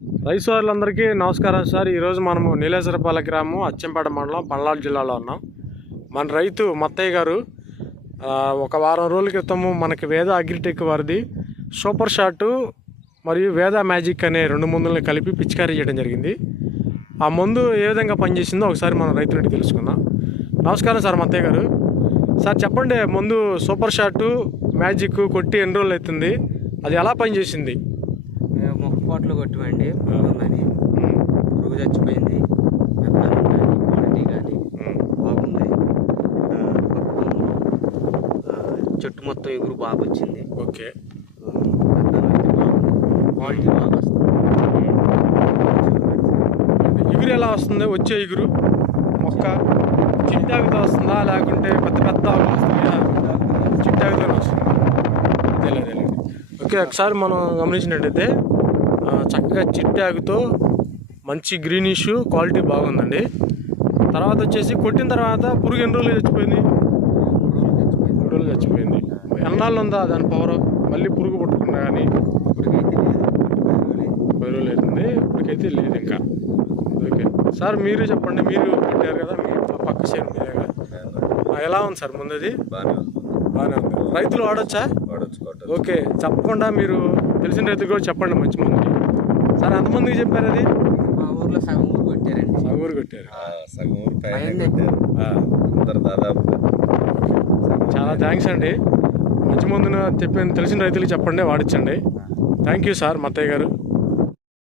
రైతు సోదరులందరికీ నమస్కారం సార్. ఈరోజు మనము నీలేశ్వరపాలెం గ్రామం అచ్చంపేట మండలం పల్నాడు జిల్లాలో ఉన్నాం. మన రైతు మత్తయ్య గారు ఒక వారం రోజుల క్రితము మనకి వేద అగ్రిటెక్ వారిది సూపర్ షాట్ మరియు వేద మ్యాజిక్ అనే 2 మందులను కలిపి పిచికారీ చేయడం జరిగింది. ఆ మందు ఏ విధంగా పనిచేసిందో ఒకసారి మనం రైతు నుండి తెలుసుకుందాం. నమస్కారం సార్ మత్తయ్య గారు. సార్ చెప్పండి, మందు సూపర్ షాట్ మ్యాజిక్ కొట్టి ఎన్ని రోజులు అవుతుంది, అది ఎలా పనిచేసింది? మొక్క పోట్లు కొట్టివండి, పురుగుందని పురుగు చచ్చిపోయింది. విత్తనం కానీ క్వాలిటీ కానీ బాగుంది. చెట్టు మొత్తం ఎగురు బాగా వచ్చింది. ఓకే, విత్తనం అయితే బాగుంది, క్వాలిటీ బాగా వస్తుంది. ఎగురు ఎలా వస్తుంది? వచ్చే ఎగురు మొక్క చిట్టాకుతో వస్తుందా లేకుంటే పెద్ద పెద్ద ఆకులు వస్తాయా? చిట్టాకుతోనే వస్తుంది. అదేలేండి. ఓకే, ఒకసారి మనం గమనించినట్టయితే చక్కగా చిట్టాకుతో మంచి గ్రీనిష్ క్వాలిటీ బాగుందండి. తర్వాత వచ్చేసి కొట్టిన తర్వాత పురుగు ఎన్ని రోజులు చచ్చిపోయింది? 3 రోజులు చచ్చిపోయింది. ఎన్నాళ్ళు ఉందా దాని పవర్? మళ్ళీ పురుగు పుట్టకుండా కానీ ఇప్పటికైతే లేదు, 10 రోజులు అవుతుంది. ఇప్పటికైతే లేదు ఇంకా. ఓకే సార్, మీరు చెప్పండి, మీరు కొట్టారు కదా, మీ పక్క సైడ్ మీదేగా, ఎలా ఉంది సార్ ముందది? బాగానే ఉంది. రైతులు వాడొచ్చా? ఓకే, తప్పకుండా మీరు తెలిసిన రైతులు కూడా చెప్పండి మంచి మంది. సార్ ఎంతమందికి చెప్పారు అది? మా ఊర్లో సగం ఊరు కొట్టారండి. సగం ఊరు కొట్టారు. దాదాపు చాలా థ్యాంక్స్ అండి. మంచి మందును తెలిసిన రైతులకు చెప్పండి, వాడించండి. థ్యాంక్ యూ సార్ మత్తయ్య గారు.